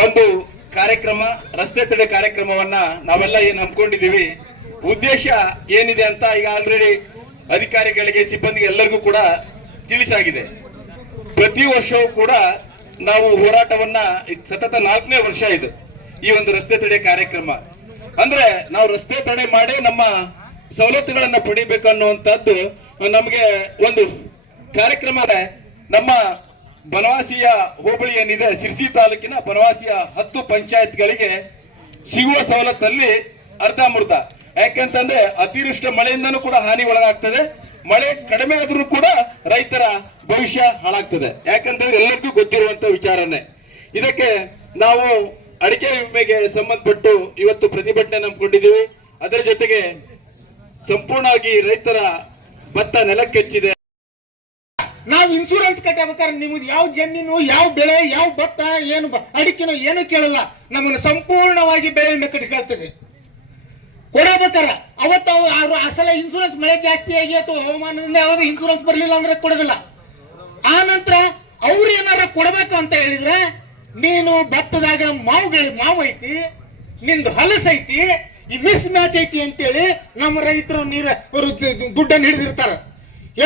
ಒಂದು ಕಾರ್ಯಕ್ರಮ, ರಸ್ತೆ ತಡೆ ಕಾರ್ಯಕ್ರಮವನ್ನ ನಾವೆಲ್ಲ ಏನ್ ಹಮ್ಮಿಕೊಂಡಿದೀವಿ ಉದ್ದೇಶ ಏನಿದೆ ಅಂತ ಈಗ ಆಲ್ರೆಡಿ ಅಧಿಕಾರಿಗಳಿಗೆ, ಸಿಬ್ಬಂದಿಗೆ ಎಲ್ಲರಿಗೂ ಕೂಡ ತಿಳಿಸಾಗಿದೆ. ಪ್ರತಿ ವರ್ಷವೂ ಕೂಡ ನಾವು ಹೋರಾಟವನ್ನ ಸತತ ನಾಲ್ಕನೇ ವರ್ಷ ಇದು, ಈ ಒಂದು ರಸ್ತೆ ತಡೆ ಕಾರ್ಯಕ್ರಮ. ಅಂದ್ರೆ ನಾವು ರಸ್ತೆ ತಡೆ ಮಾಡಿ ನಮ್ಮ ಸವಲತ್ತುಗಳನ್ನ ಪಡಿಬೇಕು ಅನ್ನುವಂಥದ್ದು ನಮಗೆ ಒಂದು ಕಾರ್ಯಕ್ರಮ ನಮ್ಮ ಬನವಾಸಿಯ ಹೋಬಳಿ ಏನಿದೆ ಸಿರ್ಸಿ ತಾಲೂಕಿನ ಬನವಾಸಿಯ ಹತ್ತು ಪಂಚಾಯತ್ಗಳಿಗೆ ಸಿಗುವ ಸವಲತ್ತಲ್ಲಿ ಅರ್ಧಂಬರ್ಧ ಯಾಕೆಂತಂದ್ರೆ ಅತಿವೃಷ್ಟಿ ಮಳೆಯಿಂದನೂ ಕೂಡ ಹಾನಿ ಒಳಗಾಗ್ತದೆ. ಮಳೆ ಕಡಿಮೆ ಆದ್ರೂ ಕೂಡ ರೈತರ ಭವಿಷ್ಯ ಹಾಳಾಗ್ತದೆ. ಯಾಕಂತಂದ್ರೆ ಎಲ್ಲರಿಗೂ ಗೊತ್ತಿರುವಂತ ವಿಚಾರನೆ. ಇದಕ್ಕೆ ನಾವು ಅಡಿಕೆ ವಿಮೆಗೆ ಸಂಬಂಧಪಟ್ಟು ಇವತ್ತು ಪ್ರತಿಭಟನೆ ನಂಬಿಕೊಂಡಿದ್ದೀವಿ ಅದರ ಜೊತೆಗೆ ಸಂಪೂರ್ಣವಾಗಿ ರೈತರ ಭತ್ತ ನೆಲಕ್ಕೆಚ್ಚಿದೆ. ನಾವ್ ಇನ್ಶೂರೆನ್ಸ್ ಕಟ್ಟಬೇಕಾದ್ರೆ ನಿಮ್ದು ಯಾವ ಜಮೀನು, ಯಾವ ಬೆಳೆ, ಯಾವ ಭತ್ತ, ಏನು ಅಡಿಕೆನೋ ಏನು ಕೇಳಲ್ಲ. ನಮ್ಮನ್ನು ಸಂಪೂರ್ಣವಾಗಿ ಬೆಳೆಯಿಂದ ಕಟ್ಟಿಸ್ಕೊಳ್ತದೆ ಕೊಡಬೇಕಾರ ಅವತ್ತು ಅವರು ಅವ್ರು ಆ ಸಲ ಇನ್ಶೂರೆನ್ಸ್ ಮಳೆ ಜಾಸ್ತಿ ಆಗಿ ಅಥವಾ ಹವಾಮಾನದಿಂದ ಯಾವ್ದು ಇನ್ಶೂರೆನ್ಸ್ ಬರಲಿಲ್ಲ ಅಂದ್ರೆ ಕೊಡೋದಿಲ್ಲ. ಆ ನಂತರ ಅವ್ರು ಏನಾರ ಕೊಡಬೇಕು ಅಂತ ಹೇಳಿದ್ರೆ, ನೀನು ಭತ್ತದಾಗ ಮಾವು ಬೆಳೆ ಮಾವು ಐತಿ, ನಿಂದು ಹಲಸ ಐತಿ, ಈ ಮಿಸ್ ಮ್ಯಾಚ್ ಐತಿ ಅಂತೇಳಿ ನಮ್ಮ ರೈತರು ನೀರ ಅವರು ದುಡ್ಡನ್ನು ಹಿಡಿದಿರ್ತಾರ.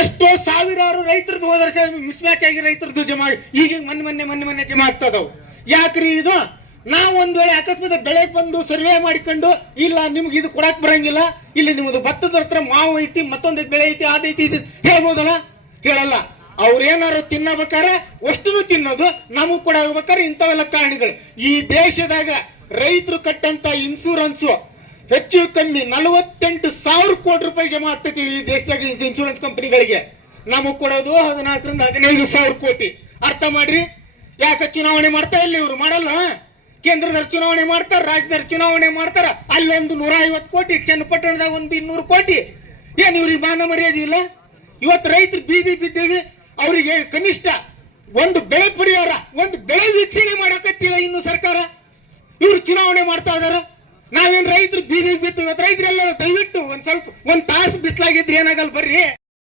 ಎಷ್ಟೋ ಸಾವಿರಾರು ರೈತರದ್ದು ಹೋದ ವರ್ಷ ಮಿಸ್ ಮ್ಯಾಚ್ ಆಗಿ ರೈತರದ್ದು ಜಮಾ ಈಗ ಮೊನ್ನೆ ಮೊನ್ನೆ ಮೊನ್ನೆ ಮೊನ್ನೆ ಜಮಾ ಆಗ್ತದವು. ಯಾಕ್ರಿ ಇದು? ನಾವು ಒಂದ್ ವೇಳೆ ಅಕಸ್ಮಾತ್ ಬೆಳೆ ಬಂದು ಸರ್ವೆ ಮಾಡಿಕೊಂಡು, ಇಲ್ಲ, ನಿಮ್ಗೆ ಇದು ಕೊಡಕ್ ಬರಂಗಿಲ್ಲ, ಇಲ್ಲಿ ನಿಮ್ದು ಭತ್ತದ ಹತ್ರ ಮಾವು ಐತಿ ಮತ್ತೊಂದು ಬೆಳೆ ಐತಿ ಅದೈತಿ ಇದು ಹೇಳ್ಬೋದಲ್ಲ? ಹೇಳಲ್ಲ. ಅವ್ರೇನಾರು ತಿನ್ನಬೇಕಾರೆ ಅಷ್ಟು ತಿನ್ನೋದು, ನಮಗ್ ಕೂಡ ಇಂಥವೆಲ್ಲ ಕಾರಣಗಳು. ಈ ದೇಶದಾಗ ರೈತರು ಕಟ್ಟಂತ ಇನ್ಸೂರೆನ್ಸ್ ಹೆಚ್ಚು ಕಮ್ಮಿ ನಲವತ್ತೆಂಟು ಸಾವಿರ ಕೋಟಿ ರೂಪಾಯಿ ಜಮಾ ಆಗ್ತೈತಿ ಈ ದೇಶದಾಗ ಇನ್ಶೂರೆನ್ಸ್ ಕಂಪನಿಗಳಿಗೆ ನಮಗ್ ಕೊಡೋದು ಹದಿನಾಲ್ಕರಿಂದ ಹದಿನೈದು ಸಾವಿರ ಕೋಟಿ. ಅರ್ಥ ಮಾಡ್ರಿ? ಯಾಕೆ ಚುನಾವಣೆ ಮಾಡ್ತಾ ಇಲ್ಲ ಇವ್ರು? ಮಾಡಲ್ಲ ಕೇಂದ್ರದ ಚುನಾವಣೆ ಮಾಡ್ತಾರ ರಾಜ್ಯದ ಚುನಾವಣೆ ಮಾಡ್ತಾರ. ಅಲ್ಲೊಂದು ನೂರ ಐವತ್ತು ಕೋಟಿ, ಚನ್ನಪಟ್ಟಣದಾಗ ಒಂದು ಇನ್ನೂರು ಕೋಟಿ. ಏನ್ ಇವ್ರಿಗೆ ಮಾನ ಮರ್ಯಾದೆ ಇಲ್ಲ? ಇವತ್ತು ರೈತರು ಬೀದಿ ಬಿದ್ದೀವಿ, ಅವರಿಗೆ ಕನಿಷ್ಠ ಒಂದು ಬೆಳೆ ಪರಿಹಾರ, ಒಂದು ಬೆಳೆ ವೀಕ್ಷಣೆ ಮಾಡಕತ್ತಿಲ್ಲ ಇನ್ನು ಸರ್ಕಾರ. ಇವ್ರು ಚುನಾವಣೆ ಮಾಡ್ತಾ ಇದಾರ. ನಾವೇನ್ ರೈತರು ಬೀದಿಗೆ ಬಿತ್ತು ರೈತರೆಲ್ಲ ದಯವಿಟ್ಟು ಒಂದ್ ಸ್ವಲ್ಪ ಒಂದ್ ತಾಸು ಬಿಸ್ಲಾಗಿದ್ರೆ ಏನಾಗಲ್ಲ ಬರ್ರಿ.